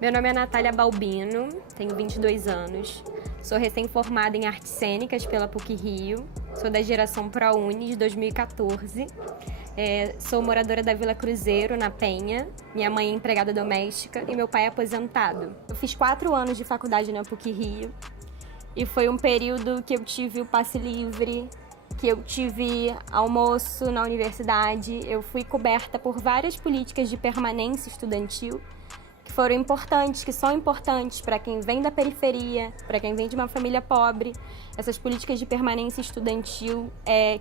Meu nome é Natália Balbino, tenho 22 anos, sou recém-formada em Artes Cênicas pela PUC-Rio, sou da geração ProUni de 2014, sou moradora da Vila Cruzeiro, na Penha, minha mãe é empregada doméstica e meu pai é aposentado. Eu fiz 4 anos de faculdade na PUC-Rio e foi um período que eu tive o passe livre, que eu tive almoço na universidade, eu fui coberta por várias políticas de permanência estudantil que foram importantes, que são importantes para quem vem da periferia, para quem vem de uma família pobre. Essas políticas de permanência estudantil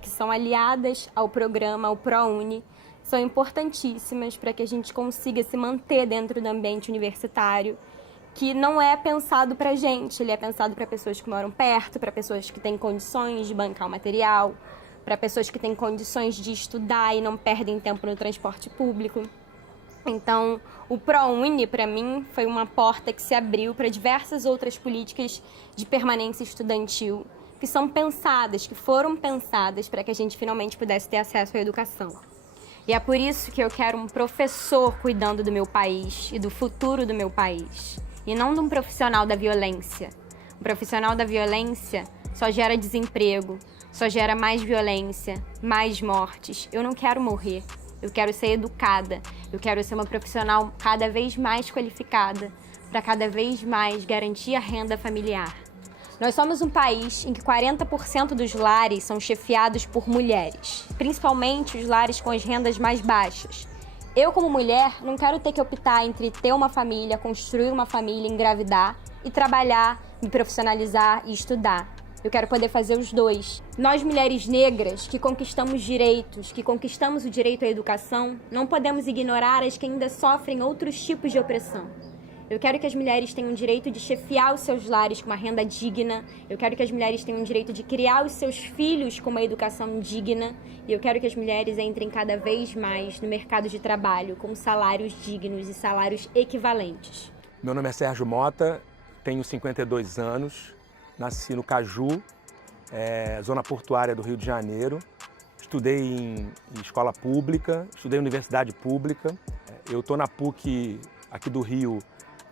que são aliadas ao programa, ao ProUni, são importantíssimas para que a gente consiga se manter dentro do ambiente universitário, que não é pensado para a gente, ele é pensado para pessoas que moram perto, para pessoas que têm condições de bancar o material, para pessoas que têm condições de estudar e não perdem tempo no transporte público. Então, o ProUni, para mim, foi uma porta que se abriu para diversas outras políticas de permanência estudantil que são pensadas, que foram pensadas para que a gente finalmente pudesse ter acesso à educação. E é por isso que eu quero um professor cuidando do meu país e do futuro do meu país, e não de um profissional da violência. O profissional da violência só gera desemprego, só gera mais violência, mais mortes. Eu não quero morrer. Eu quero ser educada, eu quero ser uma profissional cada vez mais qualificada para cada vez mais garantir a renda familiar. Nós somos um país em que 40% dos lares são chefiados por mulheres, principalmente os lares com as rendas mais baixas. Eu, como mulher, não quero ter que optar entre ter uma família, construir uma família, engravidar e trabalhar, me profissionalizar e estudar. Eu quero poder fazer os dois. Nós, mulheres negras, que conquistamos direitos, que conquistamos o direito à educação, não podemos ignorar as que ainda sofrem outros tipos de opressão. Eu quero que as mulheres tenham o direito de chefiar os seus lares com uma renda digna. Eu quero que as mulheres tenham o direito de criar os seus filhos com uma educação digna. E eu quero que as mulheres entrem cada vez mais no mercado de trabalho com salários dignos e salários equivalentes. Meu nome é Sérgio Mota, tenho 52 anos. Nasci no Caju, zona portuária do Rio de Janeiro. Estudei em escola pública, estudei em universidade pública. Eu estou na PUC aqui do Rio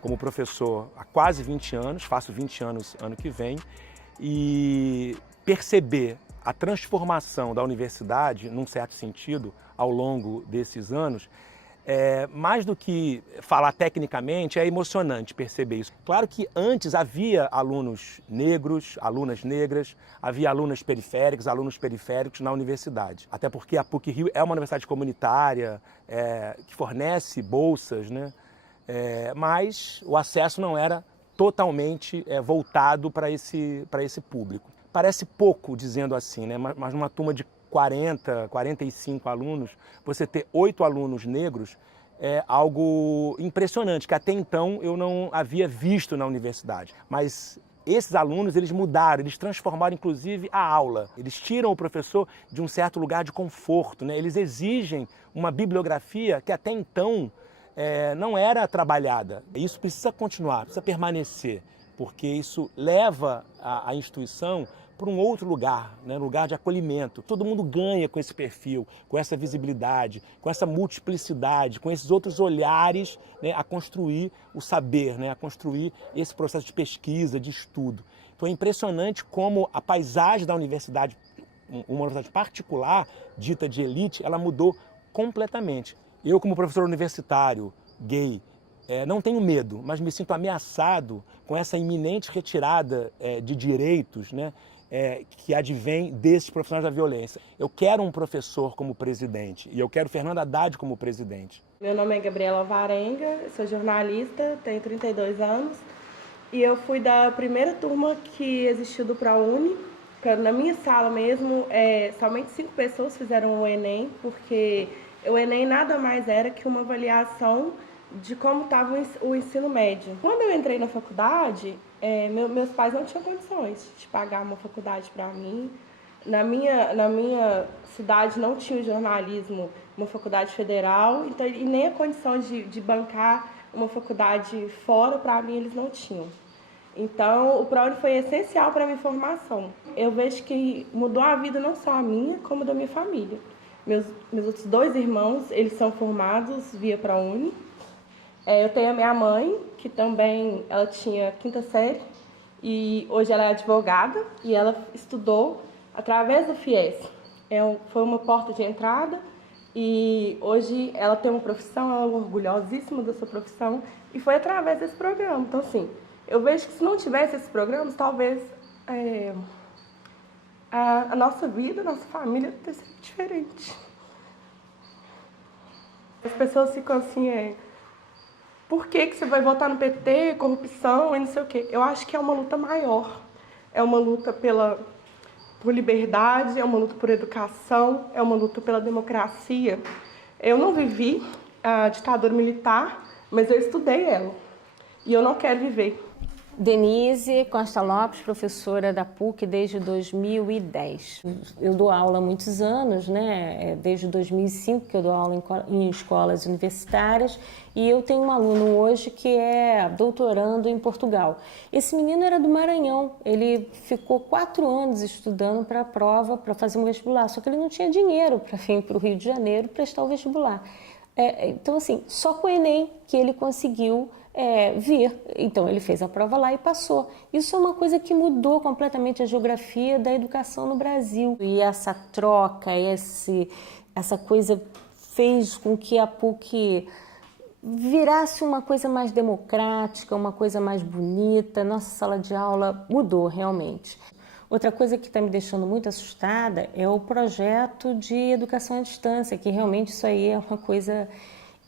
como professor há quase 20 anos, faço 20 anos ano que vem. E perceber a transformação da universidade, num certo sentido, ao longo desses anos, mais do que falar tecnicamente, é emocionante perceber isso. Claro que antes havia alunos negros, alunas negras, havia alunos periféricos na universidade. Até porque a PUC-Rio é uma universidade comunitária, que fornece bolsas, né? Mas o acesso não era totalmente voltado para esse público. Parece pouco dizendo assim, né? Mas numa turma de 40, 45 alunos, você ter 8 alunos negros é algo impressionante, que até então eu não havia visto na universidade. Mas esses alunos, eles mudaram, eles transformaram inclusive a aula. Eles tiram o professor de um certo lugar de conforto, né? Eles exigem uma bibliografia que até então não era trabalhada. Isso precisa continuar, precisa permanecer, porque isso leva a instituição para um outro lugar, né? Lugar de acolhimento. Todo mundo ganha com esse perfil, com essa visibilidade, com essa multiplicidade, com esses outros olhares, né? A construir o saber, né? A construir esse processo de pesquisa, de estudo. Então é impressionante como a paisagem da universidade, uma universidade particular, dita de elite, ela mudou completamente. Eu, como professor universitário, gay, não tenho medo, mas me sinto ameaçado com essa iminente retirada de direitos, né? Que advém desses profissionais da violência. Eu quero um professor como presidente e eu quero Fernando Haddad como presidente. Meu nome é Gabriela Alvarenga, sou jornalista, tenho 32 anos e eu fui da primeira turma que existiu do ProUni. Na minha sala mesmo, somente 5 pessoas fizeram o Enem, porque o Enem nada mais era que uma avaliação de como estava o ensino médio. Quando eu entrei na faculdade, meus pais não tinham condições de pagar uma faculdade para mim. Na minha cidade não tinha jornalismo, uma faculdade federal, então, e nem a condição de bancar uma faculdade fora, para mim, eles não tinham. Então, o ProUni foi essencial para a minha formação. Eu vejo que mudou a vida não só a minha, como da minha família. Meus outros 2 irmãos, eles são formados via ProUni. Eu tenho a minha mãe, que também ela tinha quinta série e hoje ela é advogada e ela estudou através do FIES. Foi uma porta de entrada e hoje ela tem uma profissão, ela é orgulhosíssima da sua profissão e foi através desse programa. Então, assim, eu vejo que se não tivesse esses programas, talvez a nossa vida, a nossa família teria sido diferente. As pessoas ficam assim, por que você vai votar no PT, corrupção e não sei o quê? Eu acho que é uma luta maior. É uma luta por liberdade, é uma luta por educação, é uma luta pela democracia. Eu não vivi a ditadura militar, mas eu estudei ela. E eu não quero viver. Denise Costa Lopes, professora da PUC desde 2010. Eu dou aula há muitos anos, né? Desde 2005 que eu dou aula em escolas universitárias e eu tenho um aluno hoje que é doutorando em Portugal. Esse menino era do Maranhão, ele ficou 4 anos estudando para a prova, para fazer um vestibular, só que ele não tinha dinheiro para vir para o Rio de Janeiro prestar o vestibular. Então, assim, só com o Enem que ele conseguiu vir. Então, ele fez a prova lá e passou. Isso é uma coisa que mudou completamente a geografia da educação no Brasil. E essa troca, essa coisa fez com que a PUC virasse uma coisa mais democrática, uma coisa mais bonita. Nossa sala de aula mudou realmente. Outra coisa que está me deixando muito assustada é o projeto de educação à distância, que realmente isso aí é uma coisa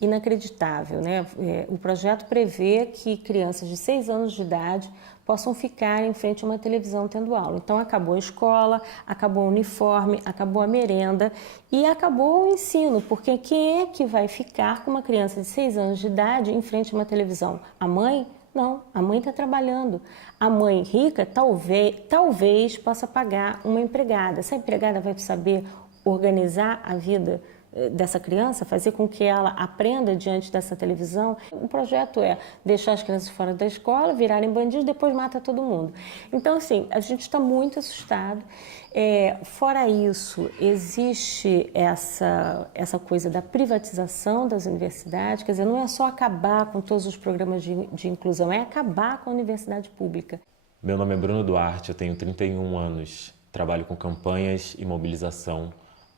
inacreditável, né? O projeto prevê que crianças de 6 anos de idade possam ficar em frente a uma televisão tendo aula. Então acabou a escola, acabou o uniforme, acabou a merenda e acabou o ensino, porque quem é que vai ficar com uma criança de 6 anos de idade em frente a uma televisão? A mãe? Não, a mãe está trabalhando. A mãe rica talvez possa pagar uma empregada. Essa empregada vai saber organizar a vida dessa criança, fazer com que ela aprenda diante dessa televisão. O projeto é deixar as crianças fora da escola, virarem bandidos, depois mata todo mundo. Então, assim, a gente está muito assustado. Fora isso, existe essa coisa da privatização das universidades, quer dizer, não é só acabar com todos os programas de inclusão, é acabar com a universidade pública. Meu nome é Bruno Duarte, eu tenho 31 anos, trabalho com campanhas e mobilização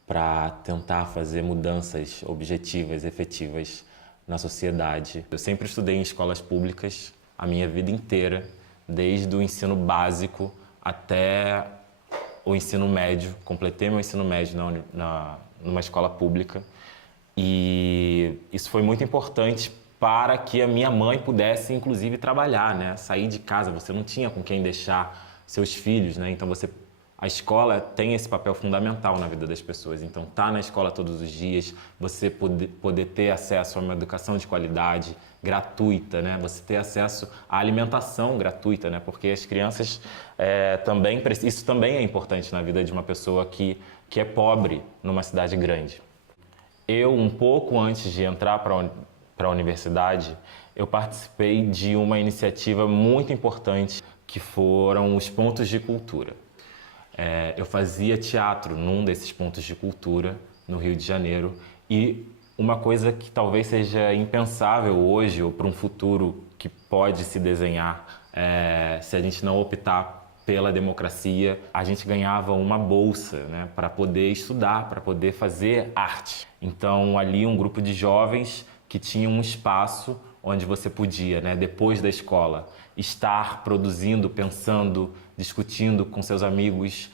para tentar fazer mudanças objetivas, efetivas na sociedade. Eu sempre estudei em escolas públicas a minha vida inteira, desde o ensino básico até o ensino médio. Completei meu ensino médio numa escola pública e isso foi muito importante para que a minha mãe pudesse, inclusive, trabalhar, né? Sair de casa, você não tinha com quem deixar seus filhos, né? Então a escola tem esse papel fundamental na vida das pessoas. Então, estar na escola todos os dias, você poder ter acesso a uma educação de qualidade, gratuita, né? Você ter acesso à alimentação gratuita, né? Porque as crianças isso também é importante na vida de uma pessoa que é pobre numa cidade grande. Eu, um pouco antes de entrar para a universidade, eu participei de uma iniciativa muito importante que foram os pontos de cultura. Eu fazia teatro num desses pontos de cultura no Rio de Janeiro e uma coisa que talvez seja impensável hoje ou para um futuro que pode se desenhar se a gente não optar pela democracia, a gente ganhava uma bolsa, né, para poder estudar, para poder fazer arte. Então ali um grupo de jovens que tinha um espaço onde você podia, né, depois da escola, estar produzindo, pensando, discutindo com seus amigos,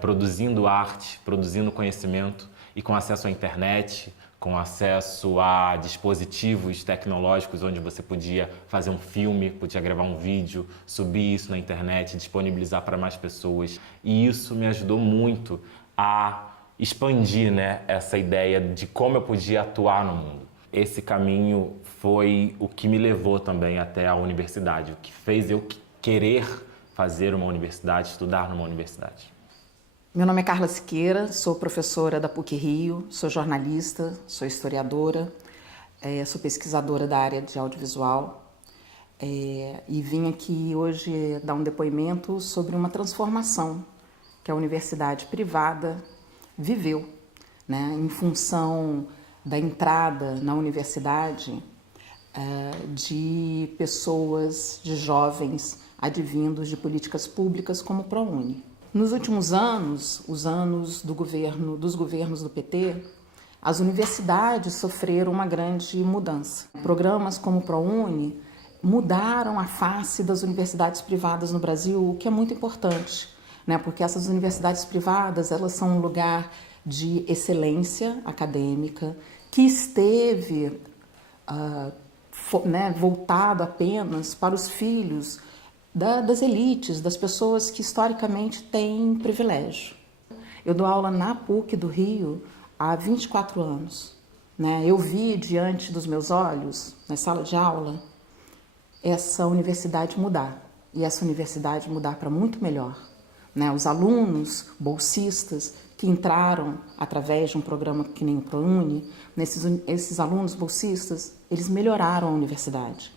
produzindo arte, produzindo conhecimento e com acesso à internet, com acesso a dispositivos tecnológicos onde você podia fazer um filme, podia gravar um vídeo, subir isso na internet, disponibilizar para mais pessoas. E isso me ajudou muito a expandir, né, essa ideia de como eu podia atuar no mundo. Esse caminho foi o que me levou também até a universidade, o que fez eu querer fazer uma universidade, estudar numa universidade. Meu nome é Carla Siqueira, sou professora da PUC Rio, sou jornalista, sou historiadora, sou pesquisadora da área de audiovisual e vim aqui hoje dar um depoimento sobre uma transformação que a universidade privada viveu, né, em função da entrada na universidade de pessoas, de jovens advindos de políticas públicas como o ProUni. Nos últimos anos, os anos dos governos do PT, as universidades sofreram uma grande mudança. Programas como o ProUni mudaram a face das universidades privadas no Brasil, o que é muito importante, né? Porque essas universidades privadas, elas são um lugar de excelência acadêmica que esteve voltado apenas para os filhos das elites, das pessoas que historicamente têm privilégio. Eu dou aula na PUC do Rio há 24 anos. Né? Eu vi diante dos meus olhos, na sala de aula, essa universidade mudar. E essa universidade mudar para muito melhor. Né? Os alunos bolsistas que entraram através de um programa que nem o ProUni, esses alunos bolsistas, eles melhoraram a universidade.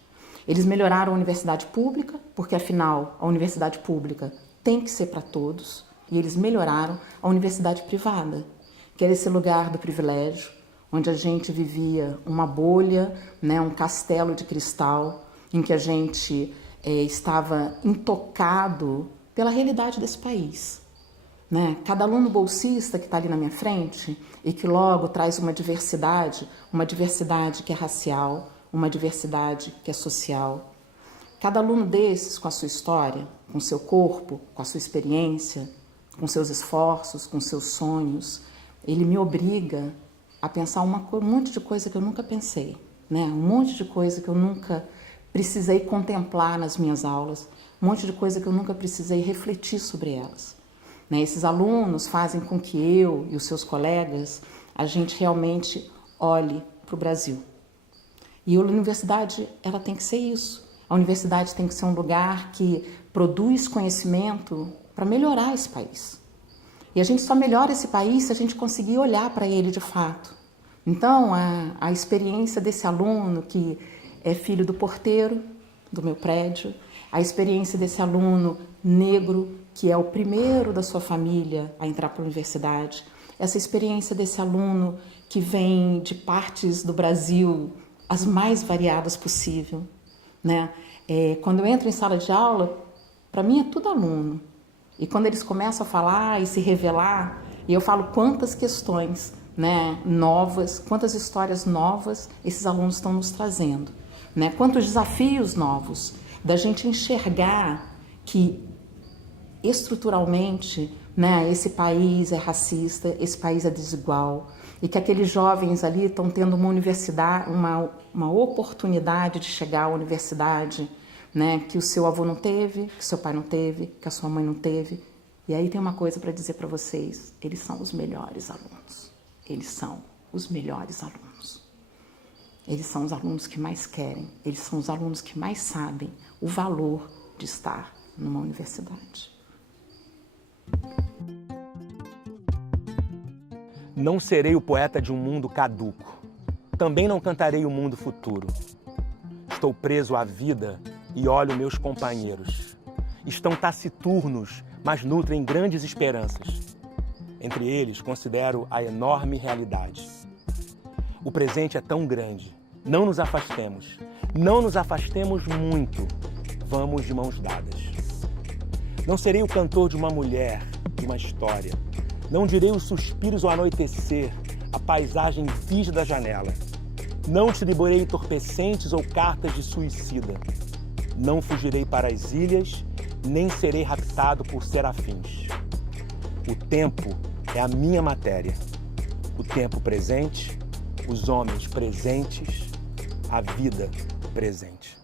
Eles melhoraram a universidade pública, porque afinal a universidade pública tem que ser para todos, e eles melhoraram a universidade privada, que era esse lugar do privilégio, onde a gente vivia uma bolha, né, um castelo de cristal, em que a gente estava intocado pela realidade desse país. Né? Cada aluno bolsista que está ali na minha frente e que logo traz uma diversidade que é racial, uma diversidade que é social. Cada aluno desses, com a sua história, com o seu corpo, com a sua experiência, com seus esforços, com seus sonhos, ele me obriga a pensar um monte de coisa que eu nunca pensei, né? Um monte de coisa que eu nunca precisei contemplar nas minhas aulas, um monte de coisa que eu nunca precisei refletir sobre elas. Né? Esses alunos fazem com que eu e os seus colegas, a gente realmente olhe para o Brasil. E a universidade, ela tem que ser isso. A universidade tem que ser um lugar que produz conhecimento para melhorar esse país. E a gente só melhora esse país se a gente conseguir olhar para ele de fato. Então, a experiência desse aluno que é filho do porteiro do meu prédio, a experiência desse aluno negro, que é o primeiro da sua família a entrar para a universidade, essa experiência desse aluno que vem de partes do Brasil as mais variadas possível, né? Quando eu entro em sala de aula, para mim é tudo aluno. E quando eles começam a falar e se revelar, e eu falo quantas questões, né, novas, quantas histórias novas esses alunos estão nos trazendo, né? Quantos desafios novos da gente enxergar que estruturalmente, né, esse país é racista, esse país é desigual, e que aqueles jovens ali estão tendo uma universidade, uma oportunidade de chegar à universidade, né, que o seu avô não teve, que o seu pai não teve, que a sua mãe não teve. E aí tem uma coisa para dizer para vocês: eles são os melhores alunos. Eles são os melhores alunos. Eles são os alunos que mais querem, eles são os alunos que mais sabem o valor de estar numa universidade. Não serei o poeta de um mundo caduco. Também não cantarei o mundo futuro. Estou preso à vida e olho meus companheiros. Estão taciturnos, mas nutrem grandes esperanças. Entre eles, considero a enorme realidade. O presente é tão grande. Não nos afastemos. Não nos afastemos muito. Vamos de mãos dadas. Não serei o cantor de uma mulher, de uma história. Não direi os suspiros ao anoitecer, a paisagem vista da janela. Não distribuirei entorpecentes ou cartas de suicida. Não fugirei para as ilhas, nem serei raptado por serafins. O tempo é a minha matéria. O tempo presente, os homens presentes, a vida presente.